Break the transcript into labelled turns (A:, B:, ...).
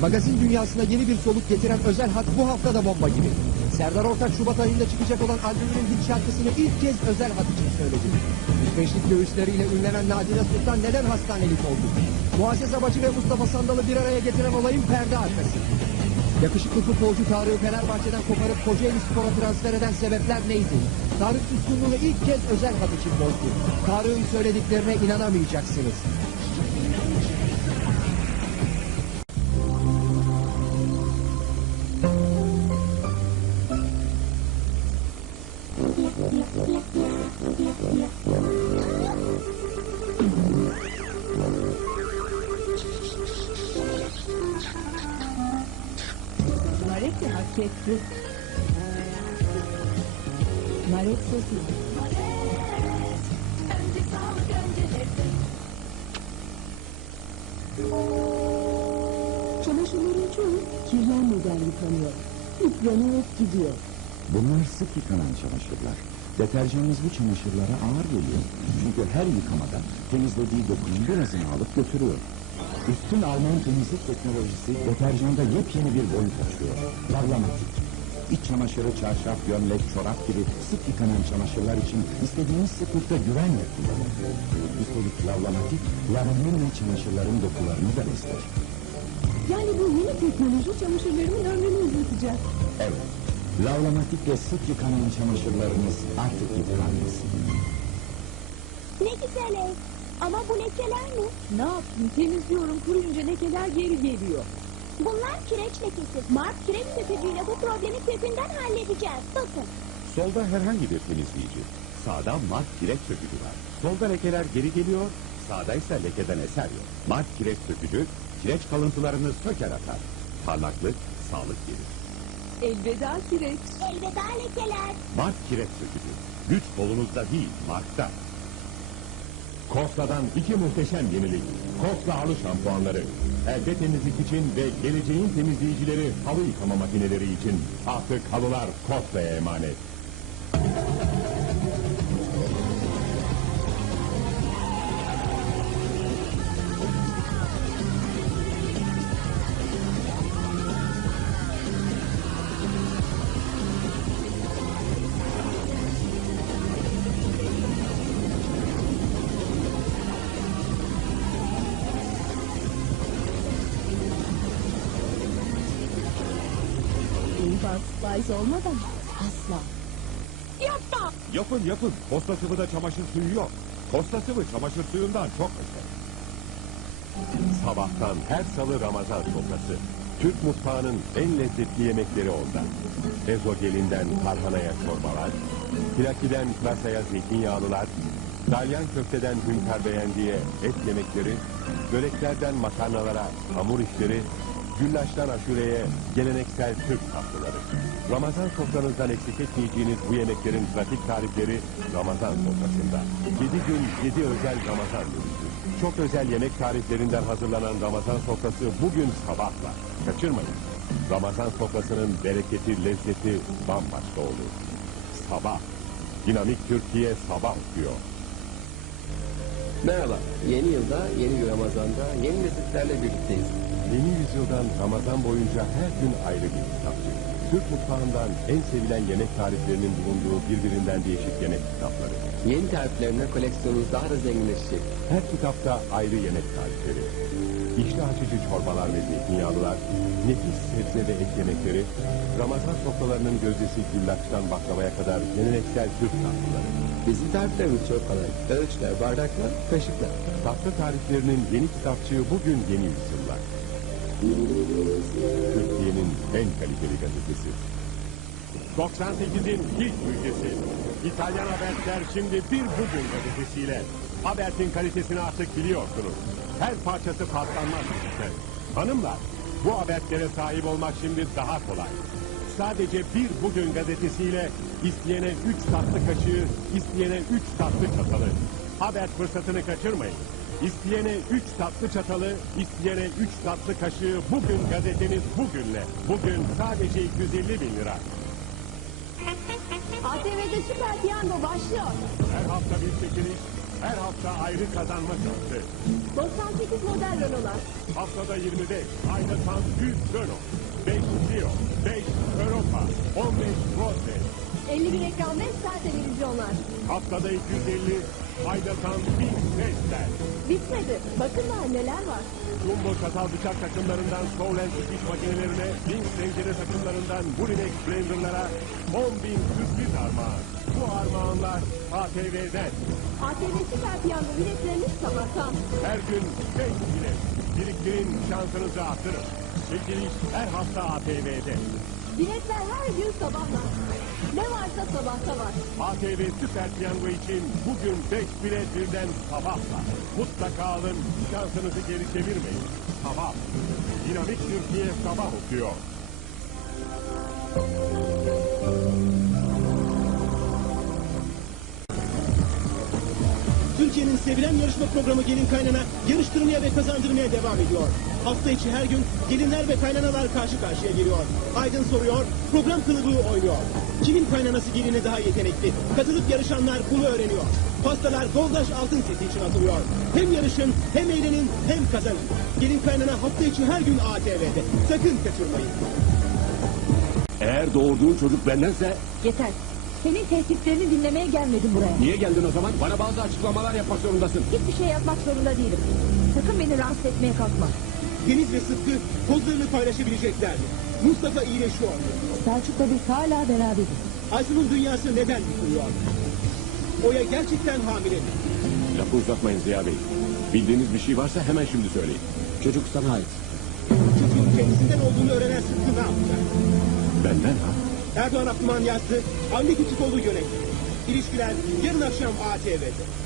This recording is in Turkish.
A: Magazin dünyasına yeni bir soluk getiren özel hat bu hafta da bomba gibi. Serdar Ortaç Şubat ayında çıkacak olan albümünün hit şarkısını ilk kez özel hat için söyledi. 45'lik göğüsleriyle ünlenen Nadide Sultan neden hastanelik oldu? Muazzez Abacı ve Mustafa Sandal'ı bir araya getiren olayın perde arkası. Yakışıklı futbolcu Tarık'ı Fenerbahçe'den koparıp Kocaeli Spor'a transfer eden sebepler neydi? Tarık suskunluğunu ilk kez özel hat için bozdu. Tarık'ın söylediklerine inanamayacaksınız.
B: Marek hak etti. Marek sesi. Çamaşırların çoğu kirlenmeden yıkanıyor. Yıpranıp gidiyor.
C: Bunlar sık yıkanan çamaşırlar. Deterjanımız bu çamaşırlara ağır geliyor. Çünkü her yıkamada temizlediği dokunun birazını alıp götürüyor. Üstün Alman temizlik teknolojisi deterjanda yepyeni bir boyut açıyor. Lavlamatik. İç çamaşırı, çarşaf, gömlek, çorap gibi sık yıkanan çamaşırlar için istediğiniz sıklıkta güvenle kullanın. Üstelik lavlamatik, lavabonun ve çamaşırların dokularını da besler.
B: Yani bu yeni teknoloji çamaşırlarımın ömrünü uzatacak.
C: Evet, lavlamatikle sık yıkanan çamaşırlarınız artık yıpranmasın.
D: Ne güzel ev. Ama bu lekeler ne?
B: Ne yapayım? Temizliyorum, kuruyunca lekeler geri geliyor.
D: Bunlar kireç lekesi. Mart kireç sökücüyle bu problemi kökünden halledeceğiz. Bakın.
E: Solda herhangi bir temizleyici. Sağda Mart kireç sökücü var. Solda lekeler geri geliyor, sağda ise lekeden eser yok. Mart kireç sökücü, kireç kalıntılarını söker atar. Parlaklık, sağlık gelir.
B: Elveda kireç.
D: Elveda lekeler.
E: Mart kireç sökücü. Güç kolunuzda değil, Mart'ta. Kosta'dan iki muhteşem yenilik. Costa halı şampuanları. Elde temizlik için ve geleceğin temizleyicileri halı yıkama makineleri için. Artık halılar Costa'ya emanet.
B: Bak, spice olmadan asla.
D: Yapma.
E: Yapın. Costa sıvıda çamaşır suyu yok. Costa sıvı çamaşır suyundan çok öte. Sabahtan her salı Ramazan sofrası. Türk mutfağının en lezzetli yemekleri orada. Ezogelinden tarhanaya çorbalar, pilakiden pırasaya zeytinyağlılar, dalyan köfteden hünkâr beğendiği et yemekleri, böreklerden makarnalara hamur işleri, güllaçtan aşureye geleneksel Türk tatlıları. Ramazan sofranızdan eksik etmeyeceğiniz bu yemeklerin pratik tarifleri Ramazan sofrasında. 7 gün 7 özel Ramazan menüsü. Çok özel yemek tariflerinden hazırlanan Ramazan sofrası bugün sabahla. Kaçırmayın. Ramazan sofrasının bereketi, lezzeti bambaşka olur. Sabah. Dinamik Türkiye sabah okuyor.
F: Merhaba, yeni yılda, yeni bir Ramazan'da yeni lezzetlerle birlikteyiz.
E: Yeni yüzyıldan Ramazan boyunca her gün ayrı bir kitapçı. Türk mutfağından en sevilen yemek tariflerinin bulunduğu birbirinden değişik yemek kitapları.
F: Yeni tariflerine koleksiyonunuz daha da zenginleşecek.
E: Her kitapta ayrı yemek tarifleri. İştah açıcı çorbalar ve zeytinyağlılar, nefis sebze ve et yemekleri, Ramazan sofralarının gözdesi güllaçtan baklavaya kadar geleneksel Türk tatlıları.
F: Bizim tariflerimiz çok kolay. Ölçüler, bardaklar, kaşıklar.
E: Tatlı tariflerinin yeni kitapçığı bugün Yeni Yüzyıllar. Türkiye'nin en kaliteli gazetesi. 98'in ilk müjdesi. İtalyan Habertler şimdi bir bugün gazetesiyle. Habert'in kalitesini artık biliyorsunuz. Her parçası paslanmaz işte. Hanımlar, bu Habertlere sahip olmak şimdi daha kolay. Sadece bir bugün gazetesiyle isteyene 3 tatlı kaşığı, isteyene 3 tatlı çatalı. Habert fırsatını kaçırmayın. İsteyene 3 tatlı çatalı, isteyene 3 tatlı kaşığı bugün gazeteniz bugünle. Bugün sadece 250 bin lira.
D: ATV'de Süper Piyango başlıyor.
E: Her hafta bir çekiliş, her hafta ayrı kazanma şansı.
B: 98 model Renault'lar.
E: Haftada 25 ayda tam 100 Renault, 5 Clio, 5 Europa, 15 Rosset.
B: 51 ekran ve sert televizyonlar.
E: Haftada 250 ayda tam 1000 Vestel.
B: Bitmedi. Bakın daha neler var.
E: Jumbo çatal bıçak takımlarından Solen dikiş makinelerine, Lynx tencere takımlarından Bulinex blenderlara 10.000 sürpriz armağan. Bu armağanlar ATV'den.
B: ATV Süper Piyango biletleriniz sabahtan.
E: Her gün 5 bilet. Biriktirin, şansınızı artırın. Çekiliş her hafta ATV'de.
B: Biletler her gün sabahlar. Ne varsa sabahta var.
E: ATV Süper Piyango için bugün 5 bilet birden sabahla. Mutlaka alın, şansınızı geri çevirmeyin. Sabah. Dinamik Türkiye sabah okuyor.
G: Türkiye'nin sevilen yarışma programı Gelin Kaynana yarıştırmaya ve kazandırmaya devam ediyor. Hafta içi her gün gelinler ve kaynanalar karşı karşıya geliyor. Aydın soruyor, program kılıbığı oynuyor. Kimin kaynanası gelini daha yetenekli? Katılıp yarışanlar bunu öğreniyor. Pastalar Goldaş altın seti için atılıyor. Hem yarışın, hem eğlenin, hem kazanın. Gelin Kaynana hafta içi her gün ATV'de. Sakın kaçırmayın.
E: Eğer doğurduğun çocuk bendense
B: Yeter. Senin tehditlerini dinlemeye gelmedim buraya.
E: niye geldin o zaman? Bana bazı açıklamalar yapmak zorundasın.
B: Hiçbir şey yapmak zorunda değilim. Sakın beni rahatsız etmeye kalkma.
G: Deniz ve Sıtkı pozlarını paylaşabilecekler mi? Mustafa iyileşiyor.
B: Selçuk'la biz hala beraberiz.
G: Aysun'un dünyası neden yıkılıyor? Oya gerçekten hamile mi?
E: Lafı uzatmayın Ziya Bey. Bildiğiniz bir şey varsa hemen şimdi söyleyin. Çocuk sana ait.
G: Çocuğun kendisinden olduğunu öğrenen Sıtkı ne yapacak?
E: Benden ha?
G: Erdoğan Abdüman yazdı, Avni Küçükoğlu yönetti. İlişkiler yarın akşam ATV'de.